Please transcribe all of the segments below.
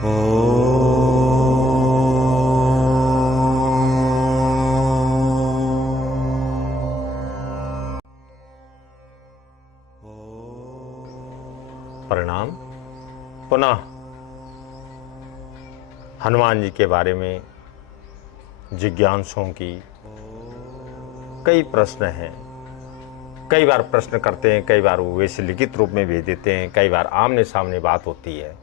प्रणाम। पुनः हनुमान जी के बारे में जिज्ञासुओं की कई प्रश्न हैं। कई बार प्रश्न करते हैं, कई बार वो वैसे लिखित रूप में भेज देते हैं, कई बार आमने सामने बात होती है।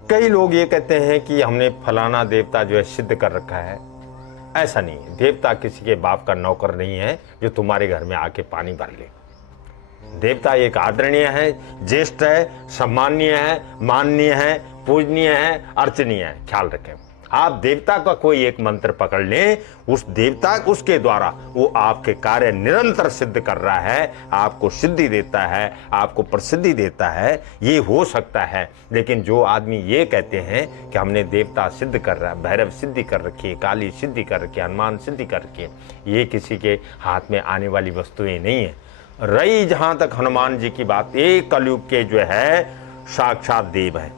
कई लोग ये कहते हैं कि हमने फलाना देवता जो है सिद्ध कर रखा है। ऐसा नहीं है। देवता किसी के बाप का नौकर नहीं है जो तुम्हारे घर में आके पानी भर ले। देवता एक आदरणीय है, ज्येष्ठ है, सम्माननीय है, माननीय है, पूजनीय है, अर्चनीय है। ख्याल रखें। आप देवता का कोई एक मंत्र पकड़ लें, उस देवता उसके द्वारा वो आपके कार्य निरंतर सिद्ध कर रहा है, आपको सिद्धि देता है, आपको प्रसिद्धि देता है। ये हो सकता है। लेकिन जो आदमी ये कहते हैं कि हमने देवता सिद्ध कर रहा है, भैरव सिद्धि कर रखी है, काली सिद्धि कर रखी है, हनुमान सिद्धि कर रखी है, ये किसी के हाथ में आने वाली वस्तुएं नहीं है। रही जहां तक हनुमान जी की बात, एक कलयुग के जो है साक्षात देव है।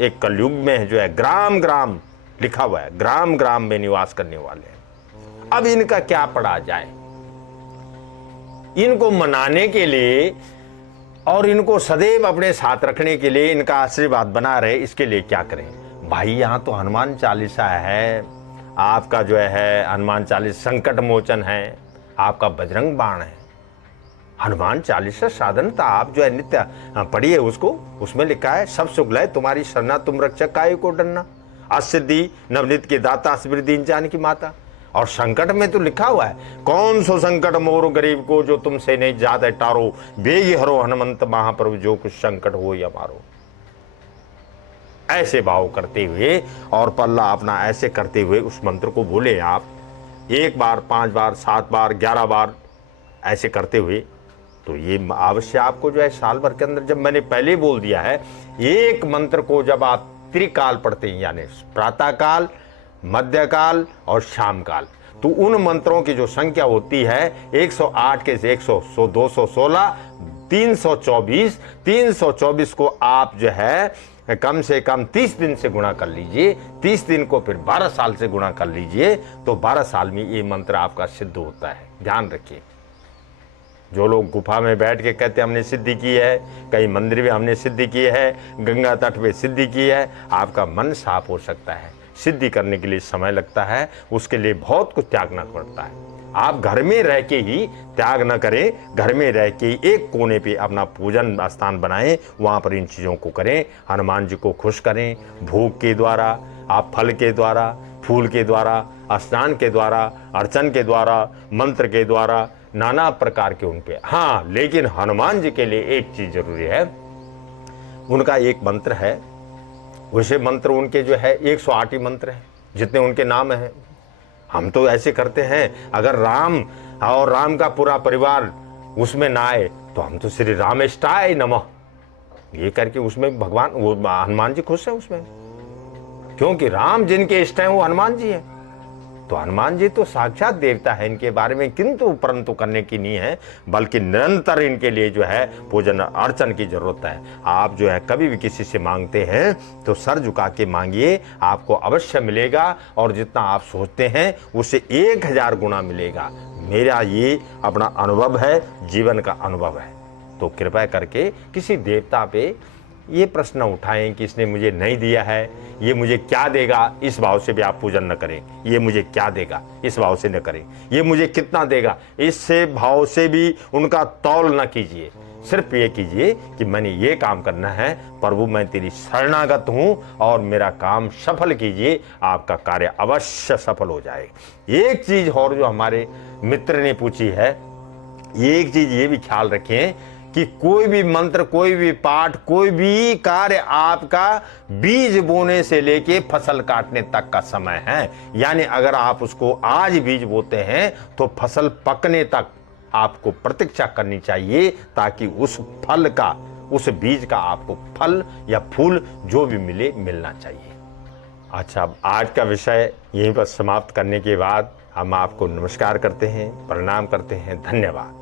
एक कलयुग में जो है ग्राम ग्राम लिखा हुआ है, ग्राम ग्राम में निवास करने वाले हैं। अब इनका क्या पढ़ा जाए? इनको मनाने के लिए और इनको सदैव अपने साथ रखने के लिए, इनका आशीर्वाद बना रहे, इसके लिए क्या करें? भाई यहां तो हनुमान चालीसा है, आपका जो है हनुमान चालीसा संकट मोचन है, आपका बजरंग बाण है। हनुमान चालीसा साधनता आप जो है नित्य पढ़िए उसको। उसमें लिखा है सब सुख लय तुम्हारी शरणा, तुम रक्षक काहे को डरना, असिद्धि नवनीत के दाता स्मृति जानकी माता। और संकट में तो लिखा हुआ है, कौन सो संकट मोर गरीब को जो तुमसे नहीं जात है टारो, बेगी हरो हनुमंत महाप्रभु जो कुछ संकट हो या मारो। ऐसे भाव करते हुए और पल्ला अपना ऐसे करते हुए उस मंत्र को बोले आप 1 बार, 5 बार, 7 बार, 11 बार ऐसे करते हुए, तो ये अवश्य आपको जो है साल भर के अंदर, जब मैंने पहले बोल दिया है, एक मंत्र को जब आप त्रिकाल पढ़ते हैं, यानी प्रातः काल, मध्यकाल और शाम काल, तो उन मंत्रों की जो संख्या होती है 108 के 100, 216, 324, 324 को आप जो है कम से कम 30 दिन से गुणा कर लीजिए। 30 दिन को फिर 12 साल से गुणा कर लीजिए, तो 12 साल में ये मंत्र आपका सिद्ध होता है। ध्यान रखिए। जो लोग गुफा में बैठ के कहते हमने सिद्धि की है, कई मंदिर में हमने सिद्धि की है, गंगा तट पे सिद्धि की है, आपका मन साफ हो सकता है। सिद्धि करने के लिए समय लगता है, उसके लिए बहुत कुछ त्यागना पड़ता है। आप घर में रह के ही त्याग न करें, घर में रह के एक कोने पे अपना पूजन स्थान बनाएं, वहाँ पर इन चीज़ों को करें। हनुमान जी को खुश करें, भोग के द्वारा, आप फल के द्वारा, फूल के द्वारा, स्नान के द्वारा, अर्चन के द्वारा, मंत्र के द्वारा, नाना प्रकार के उन पे। हाँ, लेकिन हनुमान जी के लिए एक चीज जरूरी है, उनका एक मंत्र है। वैसे मंत्र उनके जो है 108 ही मंत्र हैं, जितने उनके नाम हैं। हम तो ऐसे करते हैं, अगर राम और राम का पूरा परिवार उसमें ना आए तो हम तो श्री रामेष्टाय नमः ये करके उसमें भगवान वो हनुमान जी खुश है उसमें, क्योंकि राम जिनके इष्ट हैं वो हनुमान जी हैं। तो हनुमान जी तो साक्षात देवता है, इनके बारे में किंतु परंतु करने की नहीं है, बल्कि निरंतर इनके लिए जो है पूजन अर्चन की जरूरत है। आप जो है कभी भी किसी से मांगते हैं तो सर झुका के मांगिए, आपको अवश्य मिलेगा, और जितना आप सोचते हैं उससे 1000 गुना मिलेगा। मेरा ये अपना अनुभव है, जीवन का अनुभव है। तो कृपया करके किसी देवता पे ये प्रश्न उठाएं कि इसने मुझे नहीं दिया है, ये मुझे क्या देगा, इस भाव से भी आप पूजन न करें। ये मुझे क्या देगा, इस भाव से न करें। ये मुझे कितना देगा, इससे भाव से भी उनका तौल न कीजिए। सिर्फ ये कीजिए कि मैंने ये काम करना है, प्रभु मैं तेरी शरणागत हूँ और मेरा काम सफल कीजिए, आपका कार्य अवश्य सफल हो जाए। एक चीज और जो हमारे मित्र ने पूछी है, एक चीज ये भी ख्याल रखें कि कोई भी मंत्र, कोई भी पाठ, कोई भी कार्य आपका बीज बोने से लेके फसल काटने तक का समय है। यानी अगर आप उसको आज बीज बोते हैं तो फसल पकने तक आपको प्रतीक्षा करनी चाहिए, ताकि उस फल का, उस बीज का आपको फल या फूल जो भी मिले, मिलना चाहिए। अच्छा, आज का विषय यहीं पर समाप्त करने के बाद हम आपको नमस्कार करते हैं, प्रणाम करते हैं। धन्यवाद।